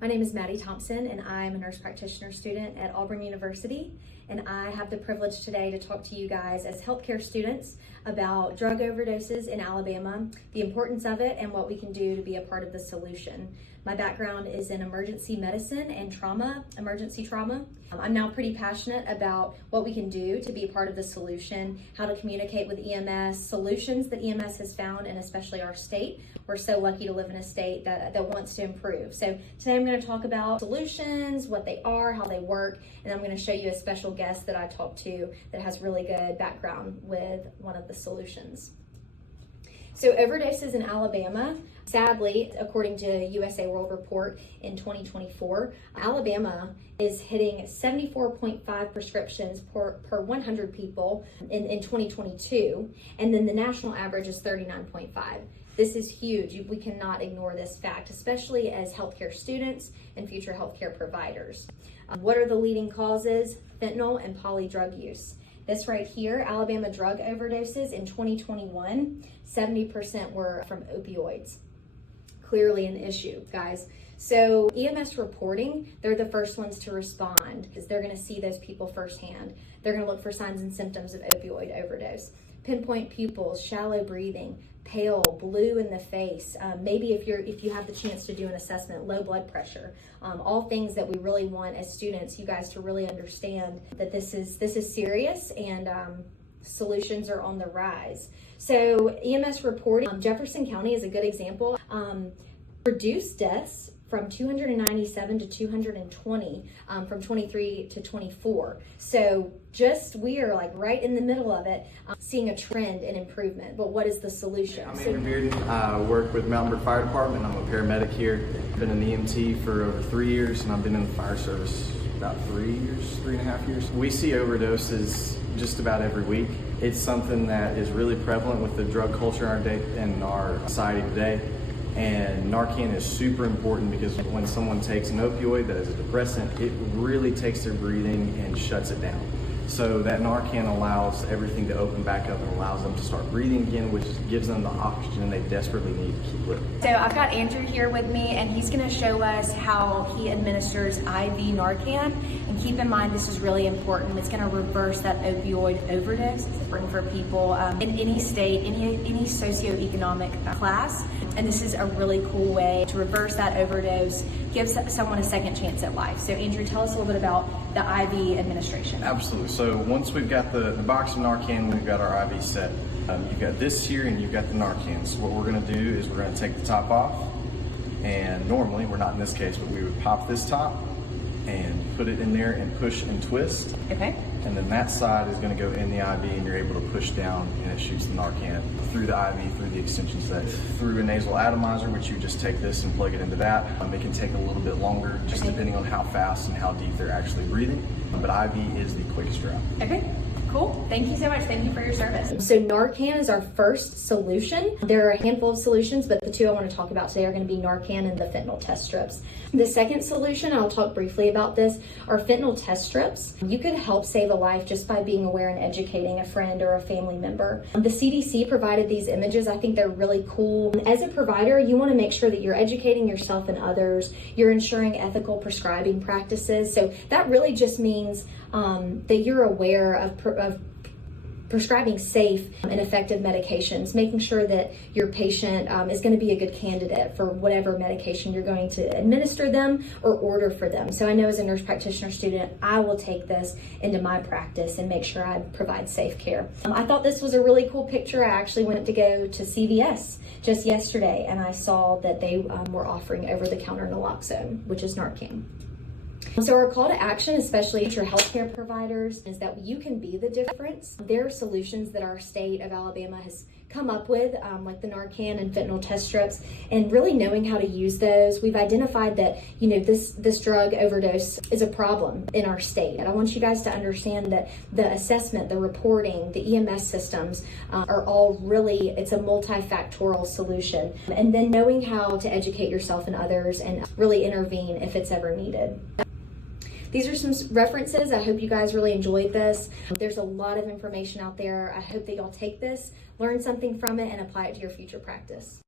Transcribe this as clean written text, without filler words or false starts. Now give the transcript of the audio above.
My name is Maddie Thompson, and I'm a nurse practitioner student at Auburn University. And I have the privilege today to talk to you guys as healthcare students about drug overdoses in Alabama, the importance of it, and what we can do to be a part of the solution. My background is in emergency medicine and emergency trauma. I'm now pretty passionate about what we can do to be a part of the solution, how to communicate with EMS, solutions that EMS has found, and especially our state. We're so lucky to live in a state that wants to improve. So today I'm going to talk about solutions, what they are, how they work, and I'm going to show you a special guest that I talked to that has really good background with one of the solutions. So overdoses in Alabama, sadly, according to USA World Report in 2024, Alabama is hitting 74.5 prescriptions per 100 people in 2022, and then the national average is 39.5. This is huge. We cannot ignore this fact, especially as healthcare students and future healthcare providers. What are the leading causes? Fentanyl and poly drug use. This right here, Alabama drug overdoses in 2021, 70% were from opioids. Clearly an issue, guys. So EMS reporting, they're the first ones to respond because they're going to see those people firsthand. They're going to look for signs and symptoms of opioid overdose. Pinpoint pupils, shallow breathing, pale, blue in the face. Maybe if you have the chance to do an assessment, low blood pressure. All things that we really want as students, you guys to really understand that this is serious and solutions are on the rise. So EMS reporting, Jefferson County is a good example. Reduced deaths from 297 to 220 from 23 to 24. So we are like right in the middle of it, seeing a trend in improvement. But what is the solution? I'm Andrew Bearden. I work with Mountain Fire Department. I'm a paramedic here. I've been an EMT for over 3 years, and I've been in the fire service about 3.5 years. We see overdoses just about every week. It's something that is really prevalent with the drug culture in our society today. And Narcan is super important because when someone takes an opioid that is a depressant, it really takes their breathing and shuts it down. So that Narcan allows everything to open back up and allows them to start breathing again, which gives them the oxygen they desperately need to keep living. So I've got Andrew here with me, and he's going to show us how he administers IV Narcan. And keep in mind, this is really important. It's going to reverse that opioid overdose for people in any state, any socioeconomic class. And this is a really cool way to reverse that overdose, give someone a second chance at life. So Andrew, tell us a little bit about the IV administration. Absolutely. So once we've got the box of Narcan, we've got our IV set. You've got this here and you've got the Narcan. So what we're going to do is we're going to take the top off. And normally, we're not in this case, but we would pop this top and put it in there and push and twist. Okay. And then that side is going to go in the IV, and you're able to push down and it shoots the Narcan through the IV, through the extension set, through a nasal atomizer, which you just take this and plug it into that. It can take a little bit longer, just depending on how fast and how deep they're actually breathing. But IV is the quickest route. Okay. Cool. Thank you so much. Thank you for your service. So Narcan is our first solution. There are a handful of solutions, but the two I want to talk about today are going to be Narcan and the fentanyl test strips. The second solution, I'll talk briefly about this, are fentanyl test strips. You could help save a life just by being aware and educating a friend or a family member. The CDC provided these images. I think they're really cool. As a provider, you want to make sure that you're educating yourself and others. You're ensuring ethical prescribing practices. So that really just means that you're aware of prescribing safe and effective medications, making sure that your patient is going to be a good candidate for whatever medication you're going to administer them or order for them. So I know as a nurse practitioner student, I will take this into my practice and make sure I provide safe care. I thought this was a really cool picture. I actually went to go to CVS just yesterday, and I saw that they were offering over-the-counter naloxone, which is Narcan. So our call to action, especially for healthcare providers, is that you can be the difference. There are solutions that our state of Alabama has come up with, like the Narcan and fentanyl test strips, and really knowing how to use those. We've identified that, this drug overdose is a problem in our state. And I want you guys to understand that the assessment, the reporting, the EMS systems are all really, it's a multifactorial solution. And then knowing how to educate yourself and others and really intervene if it's ever needed. These are some references. I hope you guys really enjoyed this. There's a lot of information out there. I hope that y'all take this, learn something from it, and apply it to your future practice.